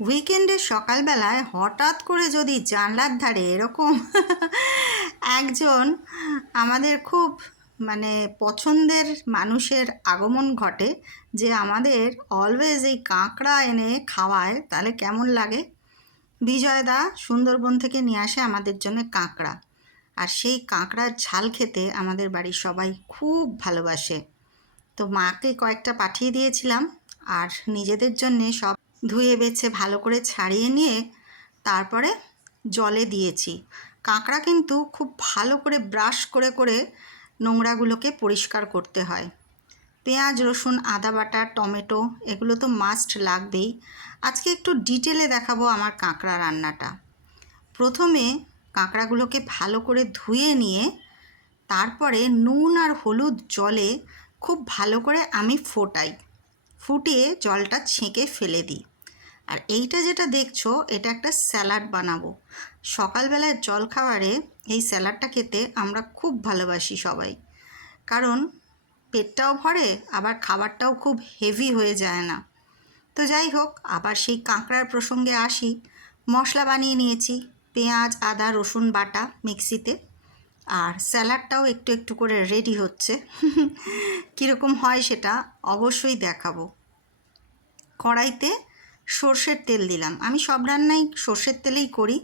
উইকেন্ডের সকালবেলায় হঠাৎ করে যদি জানলার ধারে এরকম একজন আমাদের খুব মানে পছন্দের মানুষের আগমন ঘটে যে আমাদের অলওয়েজ এই কাঁকড়া এনে খাওয়ায়, তাহলে কেমন লাগে? বিজয়দা সুন্দরবন থেকে নিয়ে আসে আমাদের জন্য কাঁকড়া। আর সেই কাঁকড়ার ঝাল খেতে আমাদের বাড়ির সবাই খুব ভালোবাসে। তো মাকে কয়েকটা পাঠিয়ে দিয়েছিলাম, আর নিজেদের জন্যে সব ধুয়ে বেছে ভালো করে ছাড়িয়ে নিয়ে তারপরে জলে দিয়েছি। কাঁকড়া কিন্তু খুব ভালো করে ব্রাশ করে করে নোংরাগুলোকে পরিষ্কার করতে হয়। পেঁয়াজ, রসুন, আদা বাটা, টমেটো এগুলো তো মাস্ট লাগবেই। আজকে একটু ডিটেলে দেখাবো আমার কাঁকড়া রান্নাটা। প্রথমে কাঁকড়াগুলোকে ভালো করে ধুয়ে নিয়ে তারপরে নুন আর হলুদ জলে খুব ভালো করে আমি ফোটাই। ফুটিয়ে জলটা ছেঁকে ফেলে দিই। আর এইটা যেটা দেখছ, এটা একটা স্যালাড বানাবো। সকালবেলায় জল খাবারে এই স্যালাডটা খেতে আমরা খুব ভালোবাসি সবাই। কারণ পেটটাও ভরে, আবার খাবারটাও খুব হেভি হয়ে যায় না। তো যাই হোক, আবার সেই কাঁকড়ার প্রসঙ্গে আসি। মশলা বানিয়ে নিয়েছি, পেঁয়াজ, আদা, রসুন বাটা মিক্সিতে। আর স্যালাডটাও একটু একটু করে রেডি হচ্ছে। কীরকম হয় সেটা অবশ্যই দেখাবো। কড়াইতে সর্ষের তেল দিলাম। আমি সব রান্নাই সর্ষের তেলেই করি।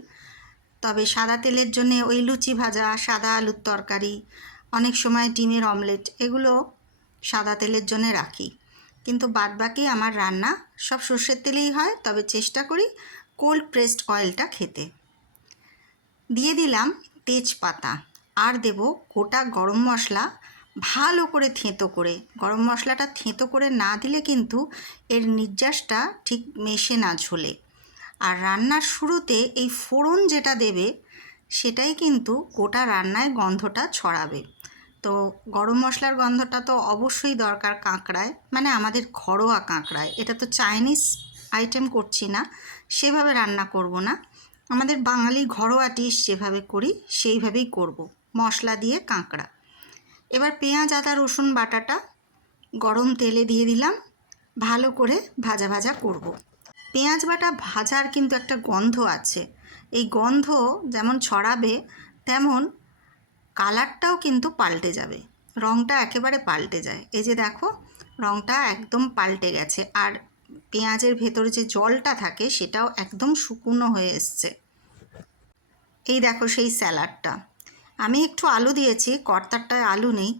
তবে সাদা তেলের জন্য ওই লুচি ভাজা, সাদা আলুর তরকারি, অনেক সময় ডিমের অমলেট এগুলো সাদা তেলের জন্য রাখি। কিন্তু বাদবাকি আমার রান্না সব সর্ষের তেলেই হয়, তবে চেষ্টা করি কোল্ড প্রেসড অয়েলটা খেতে। দিয়ে দিলাম তেজপাতা। আর দেব গোটা গরম মশলা ভালো করে থেঁতো করে। গরম মশলাটা থেঁতো করে না দিলে কিন্তু এর নির্যাসটা ঠিক মেশে না ঝোলে। আর রান্নার শুরুতে এই ফোড়ন যেটা দেবে, সেটাই কিন্তু গোটা রান্নায় গন্ধটা ছড়াবে। তো গরম মশলার গন্ধটা তো অবশ্যই দরকার কাঁকড়ায় মানে আমাদের ঘরোয়া কাঁকড়ায়। এটা তো চাইনিজ আইটেম করছি না, সেভাবে রান্না করব না। আমাদের বাঙালি ঘরোয়া ডিশ যেভাবে করি, সেইভাবেই করব। মশলা দিয়ে কাঁকড়া। এবার পেঁয়াজ, আদা, রসুন, বাটাটা গরম তেলে দিয়ে দিলাম। ভালো করে ভাজা ভাজা করব। পেঁয়াজ বাটা ভাজার কিন্তু একটা গন্ধ আছে। এই গন্ধ যেমন ছড়াবে, তেমন কালারটাও কিন্তু পাল্টে যাবে। রঙটা একেবারে পাল্টে যায়। এই যে দেখো রঙটা একদম পাল্টে গেছে। আর পেঁয়াজের ভেতরে যে জলটা থাকে, সেটাও একদম শুকনো হয়ে এসছে। এই দেখো সেই স্যালাডটা। আমি একটু আলু দিয়েছি, কর্তারটায় আলু নেই।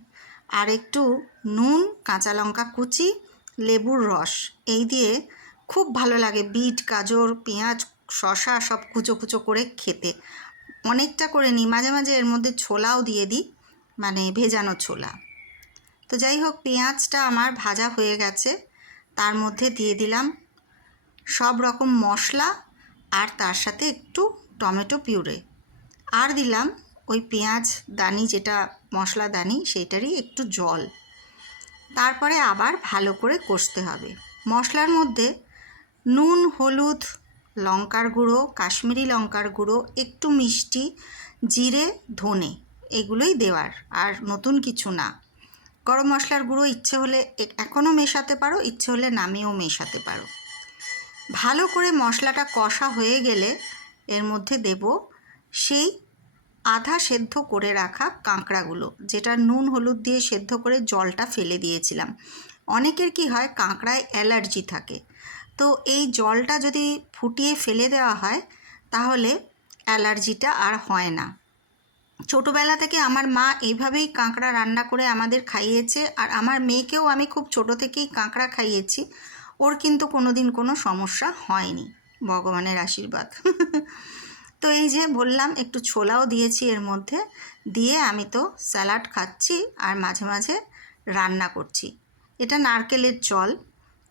আর একটু নুন, কাঁচা লঙ্কা কুচি, লেবুর রস। এই দিয়ে খুব ভালো লাগে বিট, গাজর, পেঁয়াজ শশা সব কুচো কুচো করে খেতে। অনেকটা করে নিই, মাঝে মাঝে এর মধ্যে ছোলাও দিয়ে দিই মানে ভেজানো ছোলা। তো যাই হোক, পেঁয়াজটা আমার ভাজা হয়ে গেছে। তার মধ্যে দিয়ে দিলাম সব রকম মশলা আর তার সাথে একটু টমেটো পিউরে। আর দিলাম ওই পেঁয়াজ দানি যেটা মশলা দানি সেইটারই একটু জল। তারপরে আবার ভালো করে কষতে হবে। মশলার মধ্যে নুন, হলুদ, লঙ্কার গুঁড়ো, কাশ্মীরি লঙ্কার গুঁড়ো, একটু মিষ্টি, জিরে, ধনে এগুলোই দেওয়ার, আর নতুন কিছু না। গরম মশলার গুঁড়ো ইচ্ছে হলে এখনও মেশাতে পারো, ইচ্ছে হলে নামিয়েও মেশাতে পারো। ভালো করে মশলাটা কষা হয়ে গেলে এর মধ্যে দেব সেই আধা সেদ্ধ করে রাখা কাঁকড়াগুলো যেটা নুন, হলুদ দিয়ে সেদ্ধ করে জলটা ফেলে দিয়েছিলাম। অনেকের কি হয়, কাঁকড়ায় অ্যালার্জি থাকে। তো এই জলটা যদি ফুটিয়ে ফেলে দেওয়া হয়, তাহলে অ্যালার্জিটা আর হয় না। ছোটোবেলা থেকে আমার মা এইভাবেই কাঁকড়া রান্না করে আমাদের খাইয়েছে, আর আমার মেয়েকেও আমি খুব ছোট থেকেই কাঁকড়া খাইয়েছি। ওর কিন্তু কোনো দিন কোনো সমস্যা হয়নি। ভগবানের আশীর্বাদ। তো এই যে বললাম, একটু ছোলাও দিয়েছি এর মধ্যে। দিয়ে আমি তো স্যালাড খাচ্ছি আর মাঝে মাঝে রান্না করছি। এটা নারকেলের জল।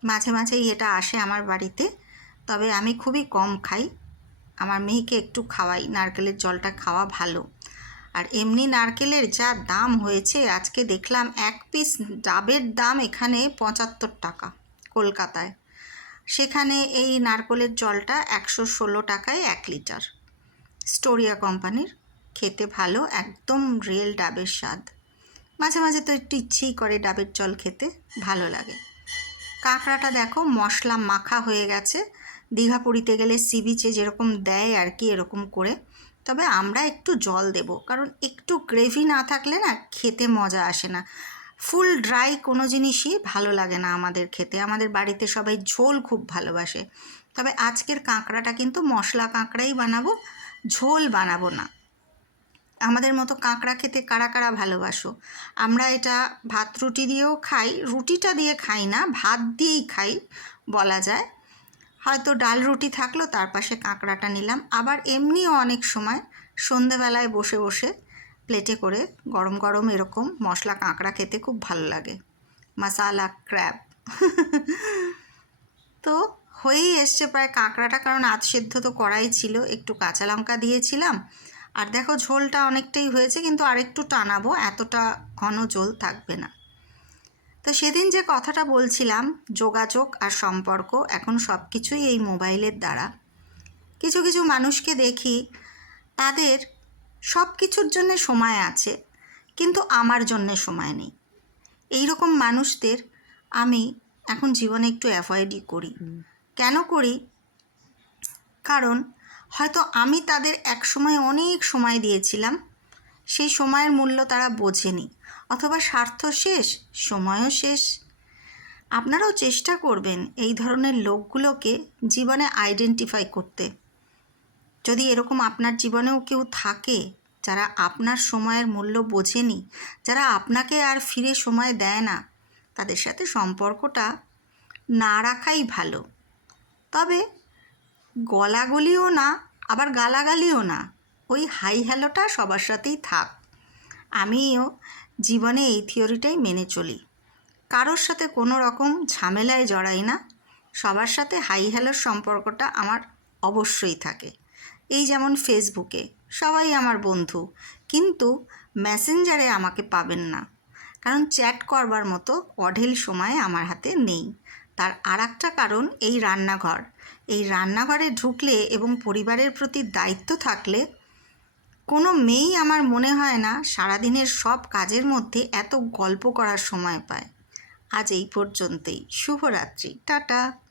মাঝে মাঝেই এটা আসে আমার বাড়িতে। তবে আমি খুবই কম খাই। আমার মেয়েকে একটু খাওয়াই, নারকেলের জলটা খাওয়া ভালো। আর এমনি নারকেলের যা দাম হয়েছে, আজকে দেখলাম এক পিস ডাবের দাম এখানে পঁচাত্তর টাকা কলকাতায়। সেখানে এই নারকেলের জলটা একশো ষোলো টাকায় এক লিটার। স্টোরিয়া কোম্পানির খেতে ভালো, একদম রিয়েল ডাবের স্বাদ। মাঝে মাঝে তো একটু ইচ্ছেই করে ডাবের জল খেতে, ভালো লাগে। কাঁকড়াটা দেখো মশলা মাখা হয়ে গেছে, দীঘা পুরীতে গেলে সি বিচে যেরকম দেয় আর কি এরকম করে। তবে আমরা একটু জল দেব, কারণ একটু গ্রেভি না থাকলে না খেতে মজা আসে না। ফুল ড্রাই কোনো জিনিসই ভালো লাগে না আমাদের খেতে, আমাদের বাড়িতে সবাই ঝোল খুব ভালোবাসে। তবে আজকের কাঁকড়াটা কিন্তু মশলা কাঁকড়াই বানাবো ঝোল বানাবো না। আমাদের মতো কাঁকড়া খেতে কারা কারা ভালোবাসো? আমরা এটা ভাত রুটি দিয়েও খাই, রুটিটা দিয়ে খাই না, ভাত দিয়েই খাই বলা যায়। হয়তো ডাল রুটি থাকল, তার পাশে কাঁকড়াটা নিলাম। আবার এমনিও অনেক সময় সন্ধেবেলায় বসে বসে প্লেটে করে গরম গরম এরকম মশলা কাঁকড়া খেতে খুব ভালো লাগে। মশালা, ক্র্যাব। তো হয়েই এসছে প্রায় কাঁকড়াটা, কারণ আধ সেদ্ধ তো করাই ছিল। একটু কাঁচা লঙ্কা দিয়েছিলাম। আর দেখো, ঝোলটা অনেকটাই হয়েছে, কিন্তু আরেকটু টানাবো, এতটা ঘন ঝোল থাকবে না। তো সেদিন যে কথাটা বলছিলাম, যোগাযোগ আর সম্পর্ক, এখন সব কিছুই এই মোবাইলের দ্বারা। কিছু কিছু মানুষকে দেখি, তাদের সব কিছুর জন্য সময় আছে, কিন্তু আমার জন্যে সময় নেই। এই রকম মানুষদের আমি এখন জীবনে একটু অ্যাভয়েডই করি। কেন করি? কারণ হয়তো আমি তাদের এক সময় অনেক সময় দিয়েছিলাম। সেই সময়ের মূল্য তারা বোঝেনি। অথবা স্বার্থ শেষ, সময়ও শেষ। আপনারাও চেষ্টা করবেন এই ধরনের লোকগুলোকে জীবনে আইডেন্টিফাই করতে। যদি এরকম আপনার জীবনেও কেউ থাকে, যারা আপনার সময়ের মূল্য বোঝেনি, যারা আপনাকে আর ফিরে সময় দেয় না, তাদের সাথে সম্পর্কটা না রাখাই ভালো। তবে গলাগলিও না, আবার গালাগালিও না। ওই হাই হ্যালোটা সবার সাথেই থাক। আমিও জীবনে এই থিওরিটাই মেনে চলি। কারোর সাথে কোনো রকম ঝামেলায় জড়াই না। সবার সাথে হাই হ্যালোর সম্পর্কটা আমার অবশ্যই থাকে। এই যেমন ফেসবুকে সবাই আমার বন্ধু, কিন্তু মেসেঞ্জারে আমাকে পাবেন না। কারণ চ্যাট করবার মতো অঢেল সময় আমার হাতে নেই। তার আর একটা কারণ এই রান্নাঘর। এই রান্নাঘরে ঢুকলে এবং পরিবারের প্রতি দায়িত্ব থাকলে কোনো মেয়েই আমার মনে হয় না সারাদিনের সব কাজের মধ্যে এত গল্প করার সময় পায়। আজ এই পর্যন্তই। শুভরাত্রি। টাটা।